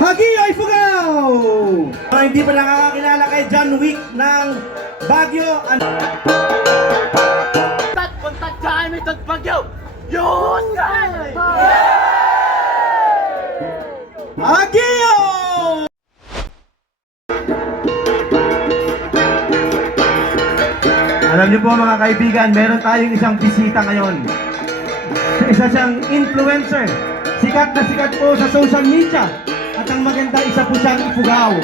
Hagiyo Ifugao! Mga hindi pa nakakakilala kay John Wick ng Baguio. Punta tayo ito Baguio! Yun! Hagiyo! Alam niyo po mga kaibigan, meron tayong isang bisita ngayon. Isa siyang influencer. Sikat na sikat po sa social media. At ang maganda, isa po siyang Ifugao.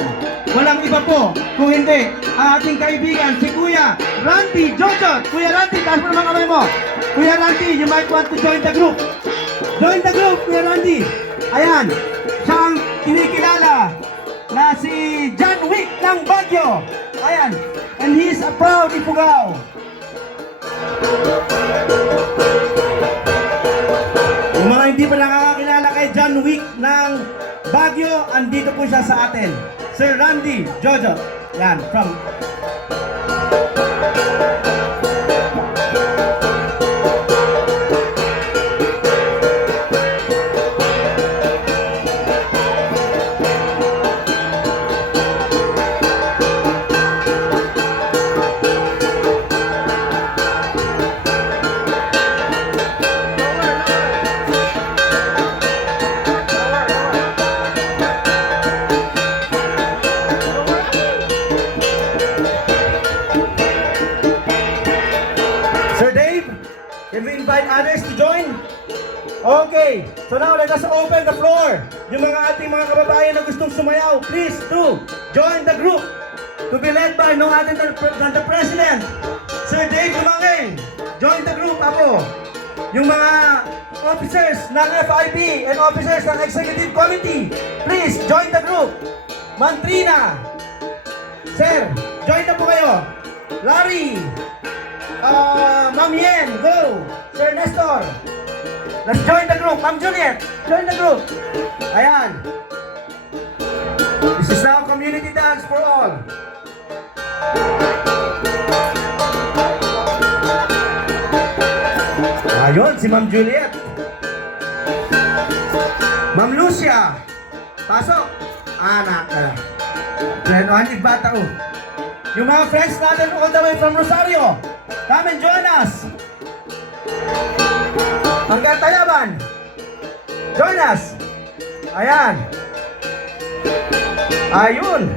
Walang iba po, kung hindi, ang ating kaibigan, si Kuya Randy Jojo. Kuya Randy, taas mo naman kamay mo. Kuya Randy, you might want to join the group. Join the group, Kuya Randy. Ayan, siya ang kinikilala na si John Wick ng Baguio. Ayan, and he's a proud Ifugao. Yung mga hindi pa nakakakilala kay John Wick ng Baguio, andito po siya sa atin. Sir Randy Jojo. Yan, from... Sir Dave, can we invite others to join? Okay, so now let us open the floor. Yung mga ating mga kababayan na gustong sumayaw, please do join the group to be led by no other than the President, Sir Dave Dumangin. Join the group, ako. Yung mga officers ng FIB and officers ng Executive Committee, please join the group. Mantrina, Sir, join na po kayo. Larry, Ma'am Yen, go! Sir Nestor, let's join the group. Ma'am Juliet, join the group. Ayan. This is now community dance for all. Ayun, si Ma'am Juliet. Ma'am Lucia, pasok. Anak ka. Anib bata ko. Yung mga friends natin all the way from Rosario, come and join us. Hanggang Tayaban, join us. Ayan. Ayun.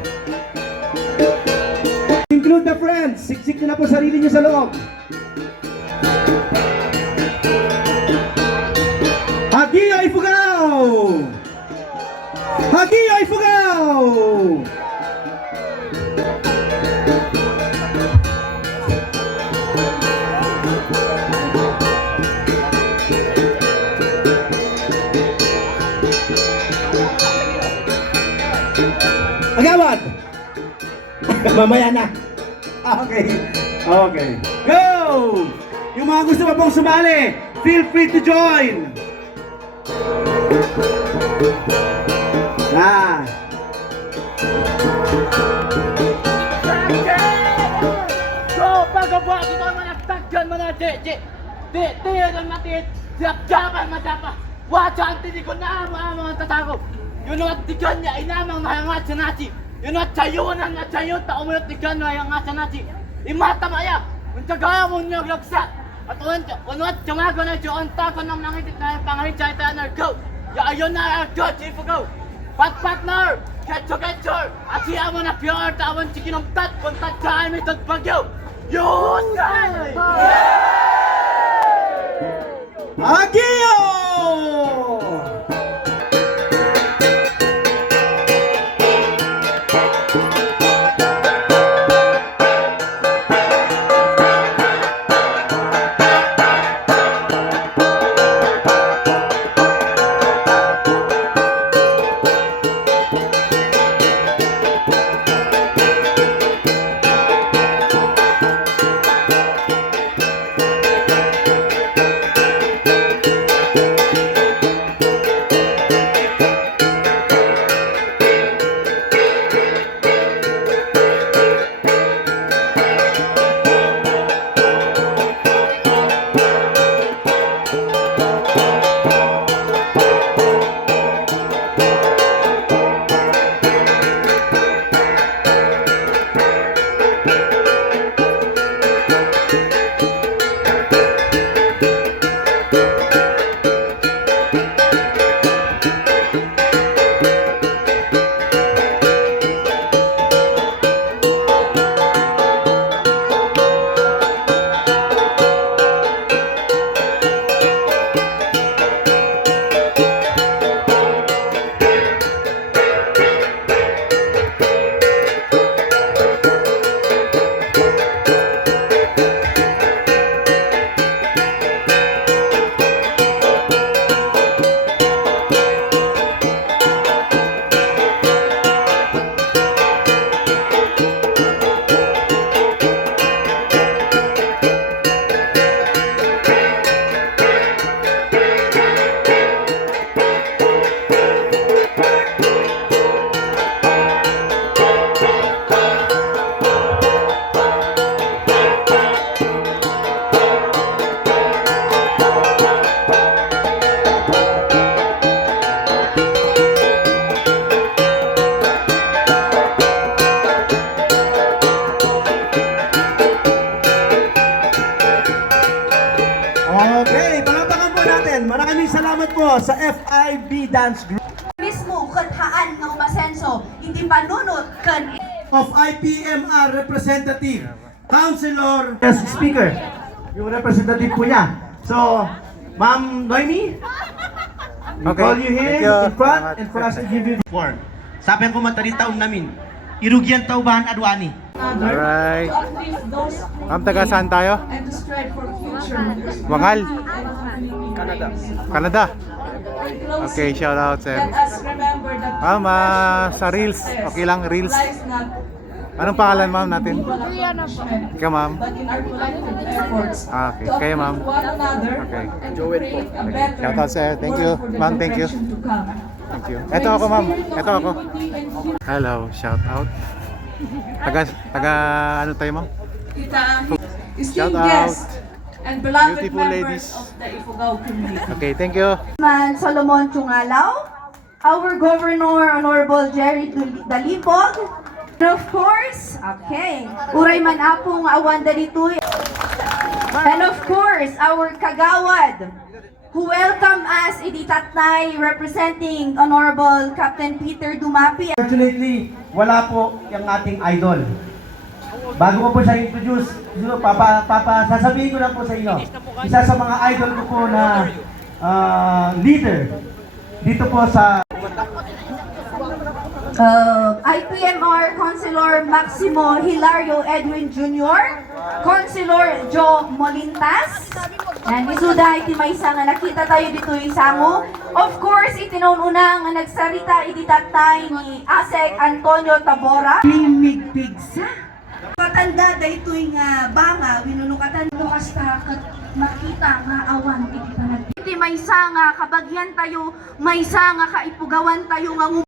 Include the friends. Siksik nyo na po sarili nyo sa loob. Hagiyo Ifugao! Hagiyo Ifugao! Agawad! Mamaya na. Okay. Okay. Go! Yung mga gusto pa pong sumali, feel free to join. Ah. So, pagkabuha kita managtagyan mo na, di lang natin, siyak-siyakan masapa. Watsa ang tinikon na ang tatago. Yun at tigan niya, inamang mahangat sa nasi. Yun at sayunan at sayun, taumulot tigan mahangat sa nasi. Imata maya, untagaya mo niyo glagsak. At unat tumago na siya, unta ko nang nangitit na yung pangalit sa ito na go. Ya ayun na go, Ifugao. Pat-patner, ketcho-ketcho. At siya mo na pure, tawan chikinumtat, puntat sa amin itong Baguio. Yun! Hagiyo! nyo sa FIB Dance Group Mismo kathaan ng masenso, hindi panunot kan of IPMR representative, councilor, as speaker, yung representative po niya. So, Ma'am Noemi, we call you here in front and for us to give you the form. Sabi ko matari taon namin, irugyan taubahan adwani. Alright. Ma'am, taga saan tayo? Wangal? Canada. Okay, shout out sir. Ma'am, sa Reels. Okay lang, Reels. Anong pangalan ma'am natin? Ikaw ma'am? Okay, kayo ma'am? Okay. Shout out sir. Thank you. Ma'am, thank you. Thank you. Ito ako ma'am. Ito ako. Hello, shout out. Taga ano tayo ma'am? Shout out. and beloved Beautiful members ladies. of the Ifugao community. Okay, thank you. Man Solomon Chungalaw, our Governor Honorable Jerry Dalibog, and of course, okay, Uray man apong awan ditoy. And of course, our Kagawad, who welcome us iditatnay representing Honorable Captain Peter Dumapi. Unfortunately, wala po yung ating idol. Bago ko po siya introduce, sasabihin ko lang po sa inyo, isa sa mga idol ko po na leader dito po sa IPMR Councilor Maximo Hilario Edwin Jr., Councilor Joe Molintas, and isuda iti may nga nakita tayo dito isango. Of course, itinununa nga nagsarita ititatay ni Asek Antonio Tabora. Migpigsa. Katanda daytoy nga banga winunukatan do kasta ket makita nga awan iti panag. Iti maysa nga kabagyan tayo, maysa nga kaipugawan tayo nga